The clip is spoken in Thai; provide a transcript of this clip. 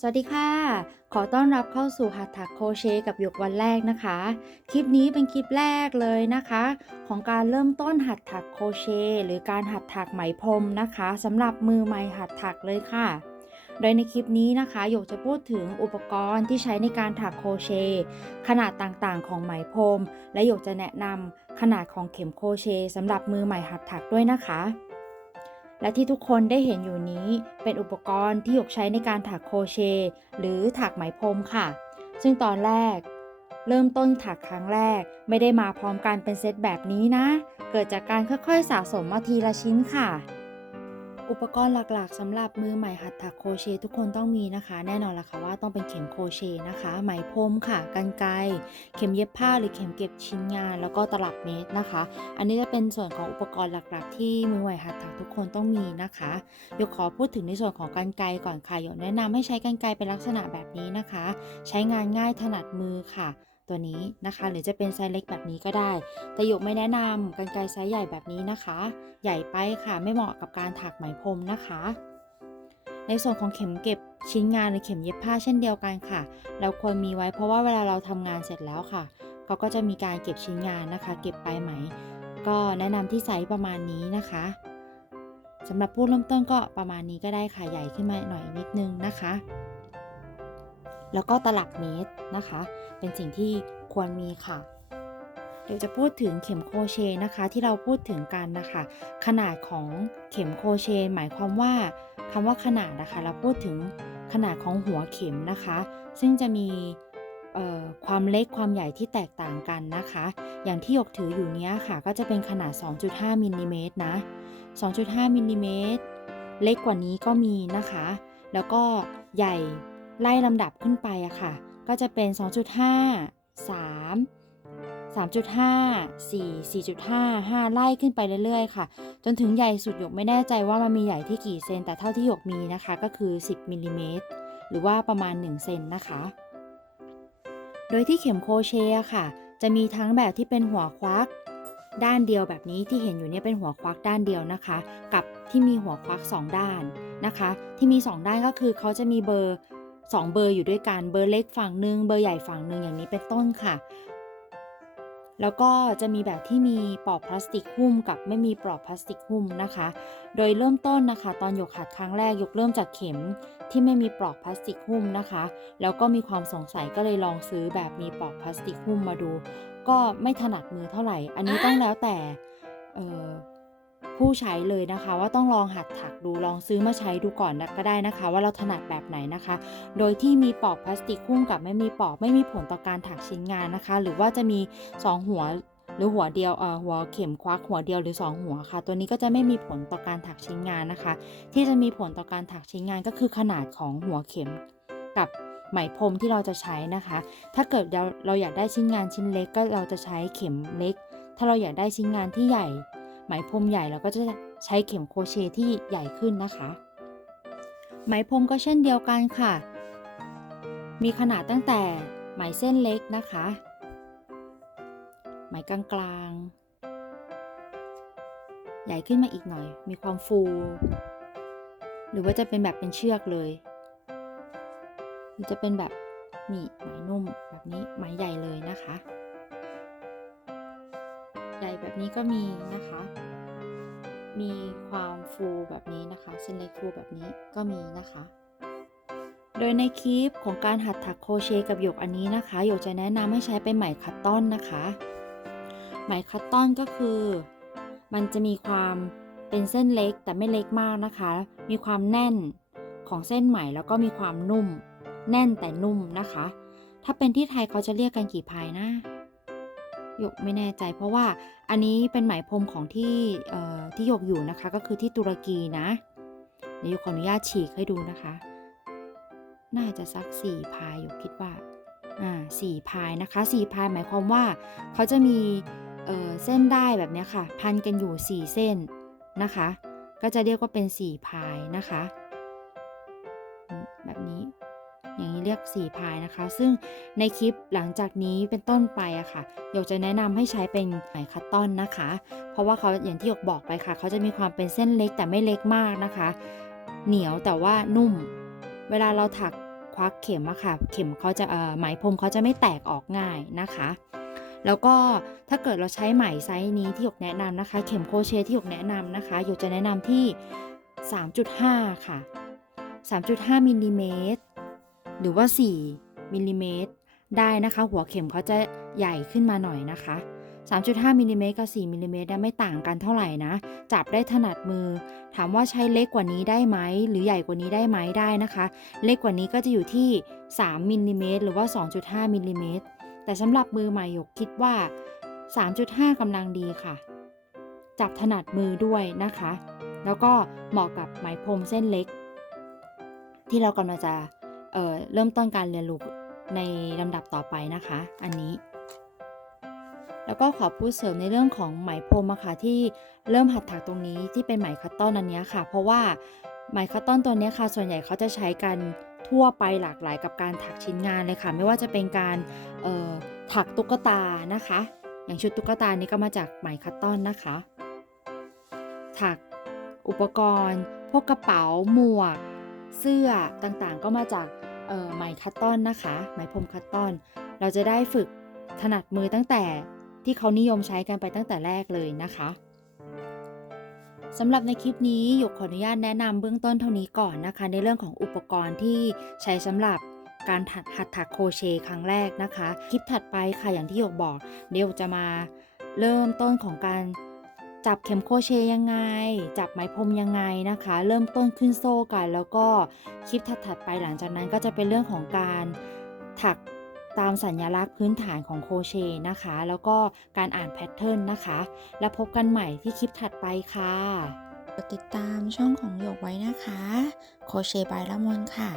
สวัสดีค่ะ ขอต้อนรับเข้าสู่หัตถักโครเชต์กับหยกวันแรกนะคะ คลิปนี้เป็นคลิปแรกเลยนะคะ ของการเริ่มต้นหัดถักโครเชต์หรือการหัดถักไหมพรมนะคะสำหรับมือใหม่หัดถักเลยค่ะ โดยในคลิปนี้นะคะหยกจะพูดถึงอุปกรณ์ที่ใช้ในการถักโครเชต์ขนาดต่างๆ ของไหมพรม และหยกจะแนะนำขนาดของเข็มโครเชต์สำหรับมือใหม่หัดถักด้วยนะคะ และที่ทุกคนได้เห็นอยู่นี้เป็นอุปกรณ์ที่หยกใช้ในการถักโครเชต์หรือถักไหมพรมค่ะ ซึ่งตอนแรก เริ่มต้นถักครั้งแรก ไม่ได้มาพร้อมกันเป็นเซตแบบนี้นะ เกิดจากการค่อยๆสะสมมาทีละชิ้นค่ะ อุปกรณ์หลักๆสำหรับมือใหม่หัดถักโครเชต์ทุกคนต้องมีนะคะ แน่นอนละค่ะว่าต้องเป็นเข็มโครเชต์นะคะ ไหมพรมค่ะกรรไกเข็มเย็บผ้าหรือเข็มเก็บชิ้นงาน แล้วก็ตลับเมตรนะคะ อันนี้จะเป็นส่วนของอุปกรณ์หลักๆ ที่มือใหม่หัดถักทุกคนต้องมีนะคะยกขอพูดถึงในส่วนของกรรไกก่อนค่ะยกแนะนำให้ใช้กรรไกเป็นลักษณะแบบนี้นะคะ ใช้งานง่ายถนัดมือค่ะ ตัวนี้นะคะ หรือจะเป็นไซส์เล็กแบบนี้ก็ได้ แต่หยกไม่แนะนำกรรไกรไซส์ใหญ่แบบนี้นะคะ ใหญ่ไปค่ะไม่เหมาะกับการถักไหมพรมนะคะ ในส่วนของเข็มเก็บชิ้นงานหรือเข็มเย็บผ้าเช่นเดียวกันค่ะ เราควรมีไว้เพราะว่าเวลาเราทำงานเสร็จแล้วค่ะเขาก็จะมีการเก็บชิ้นงานนะคะ เก็บปลายไหม ก็แนะนำที่ไซส์ประมาณนี้นะคะสำหรับผู้เริ่มต้นก็ประมาณนี้ก็ได้ค่ะใหญ่ขึ้นมาหน่อยนิดนึงนะคะ แล้วก็ตลับเมตรนะคะ เป็นสิ่งที่ควรมีค่ะ เดี๋ยวจะพูดถึงเข็มโครเชต์นะคะ ที่เราพูดถึงกันนะคะ ขนาดของเข็มโครเชต์หมายความว่าคำว่าขนาดนะคะ เราพูดถึงขนาดของหัวเข็มนะคะ ซึ่งจะมีความเล็กความใหญ่ที่แตกต่างกันนะคะ อย่างที่ยกถืออยู่เนี้ยค่ะ ก็จะเป็นขนาด 2.5มิลลิเมตรนะ 2.5มิลลิเมตรเล็กกว่านี้ก็มีนะคะ แล้วก็ใหญ่ ไล่ลำดับขึ้นไปอะค่ะ ก็จะเป็น 2.5 3 3.5 4 4.5 5 ไล่ขึ้นไปเรื่อยๆ ค่ะ จนถึงใหญ่สุดหยกไม่แน่ใจว่ามันมีใหญ่ที่กี่เซน แต่เท่าที่หยกมีนะคะก็คือ 10มิลลิเมตรหรือว่าประมาณ 1 เซนนะคะ โดยที่เข็มโคเชต์อะค่ะ จะมีทั้งแบบที่เป็นหัวควัก ด้านเดียวแบบนี้ที่เห็นอยู่เนี่ยเป็นหัวควักด้านเดียวนะคะ กับที่มีหัวควัก 2 ด้านนะคะ ที่มี 2 ด้านก็คือเขาจะมีเบอร์ 2 เบอร์อยู่ด้วยกันเบอร์เล็กฝั่งหนึ่งเบอร์ใหญ่ฝั่งหนึ่งอย่างนี้เป็นต้นค่ะ แล้วก็จะมีแบบที่มีปลอกพลาสติกหุ้มกับไม่มีปลอกพลาสติกหุ้มนะคะ โดยเริ่มต้นนะคะ ตอนหยกหัดครั้งแรกยกเริ่มจากเข็มที่ไม่มีปลอกพลาสติกหุ้มนะคะ แล้วก็มีความสงสัยก็เลยลองซื้อแบบมีปลอกพลาสติกหุ้มมาดู ก็ไม่ถนัดมือเท่าไหร่ อันนี้ต้องแล้วแต่เอ่อ ผู้ใช้เลยนะคะ ว่าต้องลองหัดถักดูลองซื้อมาใช้ดูก่อนนะก็ได้นะคะ ว่าเราถนัดแบบไหนนะคะ โดยที่มีปอกพลาสติกหุ้มกับไม่มีปอกไม่มีผลต่อการถักชิ้นงานนะคะ หรือว่าจะมี 2 หัวหรือหัวเดียวเอ่อหัวเข็มควักหัวเดียวหรือ 2 หัวค่ะ ตัวนี้ก็จะไม่มีผลต่อการถักชิ้นงานนะคะ ที่จะมีผลต่อการถักชิ้นงานก็คือขนาดของหัวเข็มกับไหมพรมที่เราจะใช้นะคะ ถ้าเกิดเราเราอยากได้ชิ้นงานชิ้นเล็กก็เราจะใช้เข็มเล็ก ถ้าเราอยากได้ชิ้นงานที่ใหญ่ ไหมพรมใหญ่เราก็จะใช้เข็มโครเชต์ที่ใหญ่ขึ้นนะคะ ไหมพรมก็เช่นเดียวกันค่ะ มีขนาดตั้งแต่ไหมเส้นเล็กนะคะ ไหมกลางๆใหญ่ขึ้นมาอีกหน่อย มีความฟู หรือว่าจะเป็นแบบเป็นเชือกเลย หรือจะเป็นแบบนี่ไหมนุ่มแบบนี้ไหมใหญ่เลยนะคะ ใหญ่แบบนี้ก็มีนะคะ มีความฟูแบบนี้นะคะเส้นเล็กฟูแบบนี้ก็มีนะคะ โดยในคลิปของการหัดถักโคเชต์กับหยกอันนี้นะคะหยกจะแนะนำให้ใช้เป็นไหมคัตตอนนะคะ ไหมคัตตอนก็คือ มันจะมีความเป็นเส้นเล็กแต่ไม่เล็กมากนะคะ มีความแน่นของเส้นไหมแล้วก็มีความนุ่ม แน่นแต่นุ่มนะคะ ถ้าเป็นที่ไทยเขาจะเรียกกันกี่พายนะ หยกไม่แน่ใจ เพราะว่าอันนี้เป็นไหมพรมของที่ที่หยกอยู่นะคะ ก็คือที่ตุรกีนะเดี๋ยวยกขออนุญาตฉีกให้ดูนะคะ น่าจะสักสี่พายหยกคิดว่าอ่าสี่พายนะคะสี่พายหมายความว่าเขาจะมีเเส้นได้แบบนี้ค่ะ พันกันอยู่สี่เส้นนะคะ ก็จะเรียกว่าเป็นสี่พายนะคะ อย่างนี้เรียกสี่พายนะคะ ซึ่งในคลิปหลังจากนี้เป็นต้นไปอะค่ะหยกจะแนะนำให้ใช้เป็นไหมคัตตอนนะคะ เพราะว่าเขาอย่างที่หยกบอกไปค่ะ เขาจะมีความเป็นเส้นเล็กแต่ไม่เล็กมากนะคะ เหนียวแต่ว่านุ่ม เวลาเราถักควักเข็มอะค่ะ เข็มเขาจะเอ่อไหมพรมเขาจะไม่แตกออกง่ายนะคะ แล้วก็ถ้าเกิดเราใช้ไหมไซส์นี้ที่หยกแนะนำนะคะ เข็มโครเชต์ที่หยกแนะนำนะคะหยกจะแนะนำที่ 3.5 ค่ะ 3.5มิลลิเมตร หรือว่า 4มิลลิเมตรได้นะคะ หัวเข็มเขาจะใหญ่ขึ้นมาหน่อยนะคะ 3.5มิลลิเมตรกับ 4มิลลิเมตรไม่ต่างกันเท่าไหร่นะ จับได้ถนัดมือ ถามว่าใช้เล็กกว่านี้ได้ไหม หรือใหญ่กว่านี้ได้ไหมได้นะคะ เล็กกว่านี้ก็จะอยู่ที่ 3มิลลิเมตรหรือว่า 2.5มิลลิเมตรแต่สำหรับมือใหม่ยกคิดว่า 3.5กำลังดีค่ะ จับถนัดมือด้วยนะคะ แล้วก็เหมาะกับไหมพรมเส้นเล็ก ที่เรากำลังจะ เเริ่มต้นการเรียนรู้ในลำดับต่อไปนะคะ อันนี้ แล้วก็ขอพูดเสริมในเรื่องของไหมพรมค่ะที่เริ่มหัดถักตรงนี้ที่เป็นไหมคัตตอนอันนี้ค่ะ เพราะว่าไหมคัตตอนตัวนี้ค่ะ ส่วนใหญ่เขาจะใช้กันทั่วไปหลากหลายกับการถักชิ้นงานเลยค่ะ ไม่ว่าจะเป็นการถักตุ๊กตานะคะ อย่างชุดตุ๊กตานี้ก็มาจากไหมคัตตอนนะคะ ถักอุปกรณ์ พวกกระเป๋าหมวก เสื้อต่างๆ ก็มาจาก ไหมคัตตอนนะคะ ไหมพรมคัตตอน เราจะได้ฝึกถนัดมือตั้งแต่ที่เขานิยมใช้กันไปตั้งแต่แรกเลยนะคะสำหรับในคลิปนี้หยกขออนุญาตแนะนำเบื้องต้นเท่านี้ก่อนนะคะ ในเรื่องของอุปกรณ์ที่ใช้สำหรับการถัดหัดถักโครเชต์ครั้งแรกนะคะ คลิปถัดไปค่ะอย่างที่หยกบอกเดี๋ยวจะมาเริ่มต้นของการ จับเข็มโครเชต์ยังไง จับไหมพรมยังไงนะคะ เริ่มต้นขึ้นโซ่กัน แล้วก็คลิปถัดๆไปหลังจากนั้นก็จะเป็นเรื่องของการถักตามสัญลักษณ์พื้นฐานของโครเชต์นะคะ แล้วก็การอ่านแพทเทิร์นนะคะ แล้วพบกันใหม่ที่คลิปถัดไปค่ะกดติดตามช่องของหยกไว้นะคะ โคเชบายละมนค่ะ